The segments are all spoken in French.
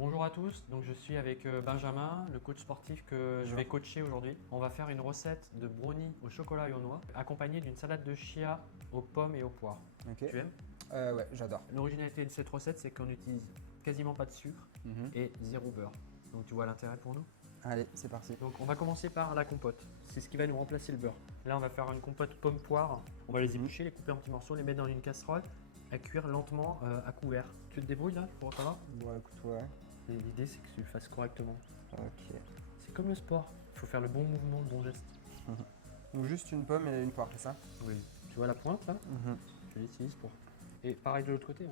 Bonjour à tous, donc je suis avec Benjamin, le coach sportif que je vais coacher aujourd'hui. On va faire une recette de brownie au chocolat et aux noix, accompagnée d'une salade de chia aux pommes et aux poires. Ok. Tu aimes? Ouais, j'adore. L'originalité de cette recette, c'est qu'on utilise quasiment pas de sucre et zéro beurre. Donc tu vois l'intérêt pour nous? Allez, c'est parti. Donc on va commencer par la compote. C'est ce qui va nous remplacer le beurre. Là on va faire une compote pomme-poire. On va les éplucher, les couper en petits morceaux, les mettre dans une casserole à cuire lentement à couvert. Tu te débrouilles là pour savoir? Bon, écoute, ouais. L'idée c'est que tu le fasses correctement. Ok. C'est comme le sport, il faut faire le bon mouvement, le bon geste. Donc juste une pomme et une poire, c'est ça? Oui. Tu vois la pointe là? Tu l'utilises pour. Et pareil de l'autre côté.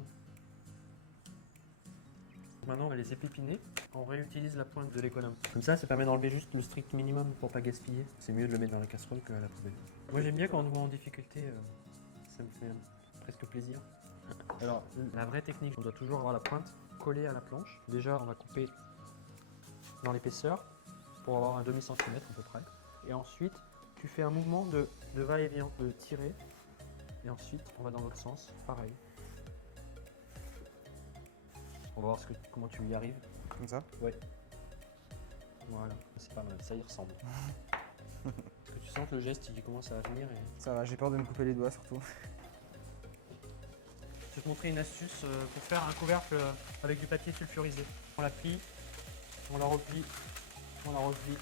Maintenant on va les épépiner. On réutilise la pointe de l'économe. Comme ça permet d'enlever juste le strict minimum pour pas gaspiller. C'est mieux de le mettre dans la casserole qu'à la poubelle. Moi j'aime bien quand on nous voit en difficulté, ça me fait presque plaisir. Alors la vraie technique, on doit toujours avoir la pointe collée à la planche. Déjà on va couper dans l'épaisseur pour avoir un demi-centimètre à peu près. Et ensuite tu fais un mouvement de va-et-vient, de tirer. Et ensuite on va dans l'autre sens, pareil. On va voir comment tu y arrives. Comme ça? Ouais. Voilà, c'est pas mal, ça y ressemble. Est-ce que tu sens que le geste il commence à venir et... Ça va, j'ai peur de me couper les doigts surtout. Je vais te montrer une astuce pour faire un couvercle avec du papier sulfurisé. On la plie, on la replie, on la replie.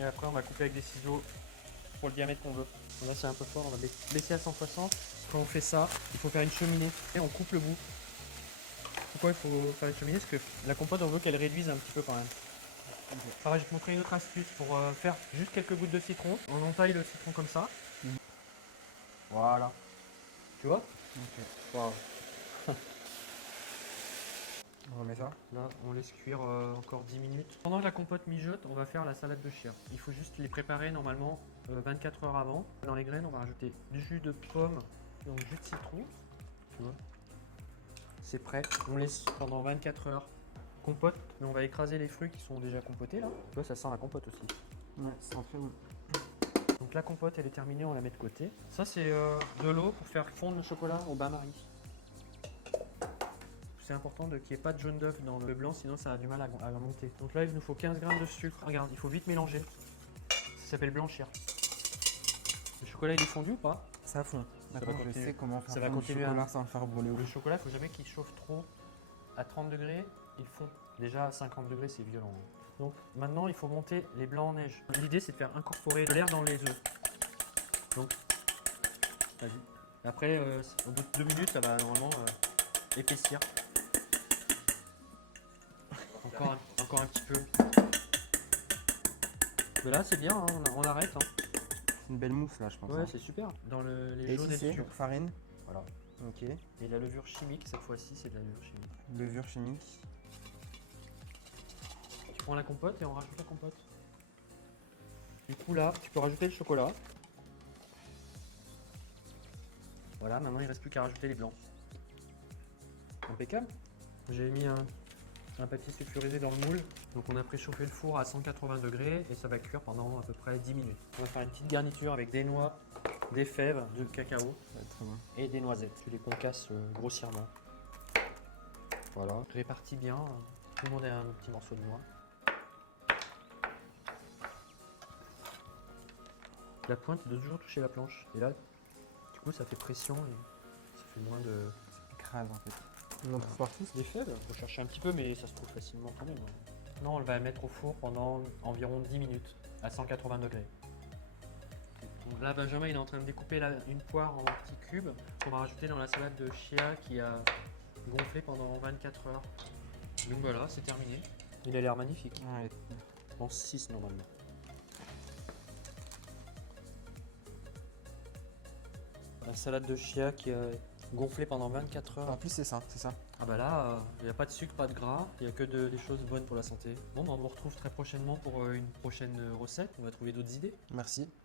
Et après on va couper avec des ciseaux pour le diamètre qu'on veut. Donc là c'est un peu fort, on va baisser à 160. Quand on fait ça, il faut faire une cheminée et on coupe le bout. Pourquoi il faut faire une cheminée? Parce que la compote on veut qu'elle réduise un petit peu quand même. Pareil, je vais te montrer une autre astuce pour faire juste quelques gouttes de citron. On entaille le citron comme ça. Voilà. Tu vois? Ok. Wow. On remet ça? Là, on laisse cuire encore 10 minutes. Pendant que la compote mijote, on va faire la salade de chia. Il faut juste les préparer normalement 24 heures avant. Dans les graines, on va rajouter du jus de pomme, donc jus de citron. Tu vois? C'est prêt. On laisse pendant 24 heures. Compote, mais on va écraser les fruits qui sont déjà compotés là. Tu vois, ça sent la compote aussi. Ouais, c'est très bon. Donc la compote, elle est terminée, on la met de côté. Ça, c'est de l'eau pour faire fondre le chocolat au bain-marie. C'est important qu'il n'y ait pas de jaune d'œuf dans le blanc, sinon ça a du mal à monter. Donc là, il nous faut 15 grammes de sucre. Regarde, il faut vite mélanger. Ça s'appelle blanchir. Le chocolat, il est fondu ou pas? Ça fond. Maintenant, je sais comment faire Ça va fondre continuer le chocolat sans le faire brûler. Le chocolat, il ne faut jamais qu'il chauffe trop. À 30 degrés, il fond. Déjà à 50 degrés, c'est violent. Donc maintenant, il faut monter les blancs en neige. L'idée, c'est de faire incorporer de l'air dans les œufs. Donc, vas-y. Après, au bout de 2 minutes, ça va normalement épaissir. Encore un petit peu. Mais là, c'est bien, hein, on arrête. Hein. C'est une belle mousse là, je pense. Ouais, hein. c'est super. Dans les Et jaunes ici, c'est tubes. farine. Voilà. Ok. Et la levure chimique, cette fois-ci, c'est de la levure chimique. Levure chimique. Tu prends la compote et on rajoute la compote. Du coup, là, tu peux rajouter le chocolat. Voilà, maintenant il ne reste plus qu'à rajouter les blancs. Impeccable. J'ai mis un papier sulfurisé dans le moule. Donc on a préchauffé le four à 180 degrés et ça va cuire pendant à peu près 10 minutes. On va faire une petite garniture avec des noix, des fèves, de cacao Ça va être très bon. et des noisettes. Tu les concasses grossièrement. Voilà, répartis bien. Tout le monde a un petit morceau de noix. La pointe doit toujours toucher la planche. Et là, du coup, ça fait pression et ça fait moins de... Ça écrase en fait. On en trouve partout. Des fèves, il faut chercher un petit peu, mais ça se trouve facilement quand même. Non, on va la mettre au four pendant environ 10 minutes, à 180 degrés. Donc là, Benjamin, il est en train de découper une poire en petits cubes qu'on va rajouter dans la salade de chia qui a gonflé pendant 24 heures. Donc voilà, c'est terminé. Il a l'air magnifique. Ouais, En 6 normalement. La salade de chia qui a gonflé pendant 24 heures. en plus, c'est ça, c'est ça. Ah bah là, il n'y a pas de sucre, pas de gras, il n'y a que des choses bonnes pour la santé. Bon, bah on vous retrouve très prochainement pour une prochaine recette, on va trouver d'autres idées. Merci.